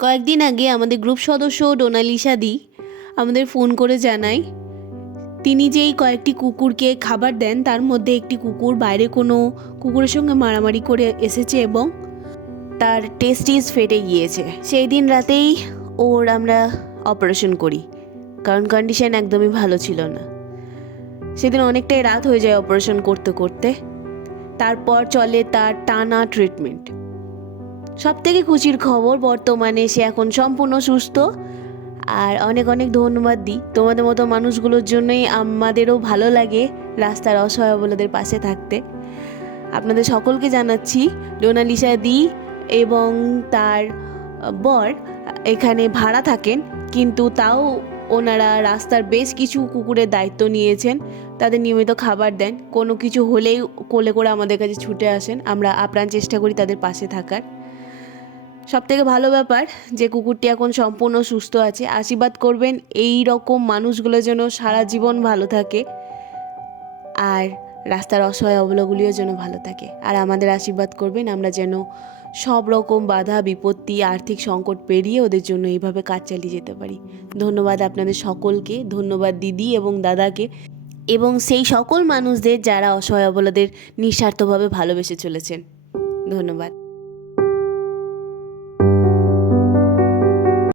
কয়েকদিন আগে আমাদের গ্রুপ সদস্য ডোনালিসা দি আমাদের ফোন করে জানায় তিনি যেই কয়েকটি কুকুরকে খাবার দেন তার মধ্যে একটি কুকুর বাইরে কোনো কুকুরের সঙ্গে মারামারি করে এসেছে এবং তার টেস্টিস ফেটে গিয়েছে। সেই দিন রাতেই আমরা অপারেশন করি, কারণ কন্ডিশন একদমই ভালো ছিল না। সেদিন অনেকটাই রাত হয়ে যায় অপারেশন করতে করতে। তারপর চলে তার টানা ট্রিটমেন্ট। সবথেকে খুশির খবর, বর্তমানে সে এখন সম্পূর্ণ সুস্থ। আর অনেক অনেক ধন্যবাদ দিই, তোমাদের মতো মানুষগুলোর জন্যই আমাদেরও ভালো লাগে রাস্তার অসহায় অবলাদের পাশে থাকতে। আপনাদের সকলকে জানাচ্ছি, ডোনালিসা দি এবং তার বর এখানে ভাড়া থাকেন, কিন্তু তাও ওনারা রাস্তার বেশ কিছু কুকুরের দায়িত্ব নিয়েছেন। তাদের নিয়মিত খাবার দেন, কোনো কিছু হলেই কোলে করে আমাদের কাছে ছুটে আসেন। আমরা আপ্রাণ চেষ্টা করি তাদের পাশে থাকার। সবথেকে ভালো ব্যাপার যে কুকুরটি এখন সম্পূর্ণ সুস্থ আছে। আশীর্বাদ করবেন এই রকম মানুষগুলো যেন সারা জীবন ভালো থাকে, আর রাস্তার অসহায় অবলাগুলিও যেন ভালো থাকে। আর আমাদের আশীর্বাদ করবেন আমরা যেন সব রকম বাধা বিপত্তি আর্থিক সংকট পেরিয়ে ওদের জন্য এইভাবে কাজ চালিয়ে যেতে পারি। ধন্যবাদ আপনাদের সকলকে, ধন্যবাদ দিদি এবং দাদাকে এবং সেই সকল মানুষদের যারা অসহায় অবলাদের নিঃস্বার্থভাবে ভালোবেসে চলেছেন। ধন্যবাদ।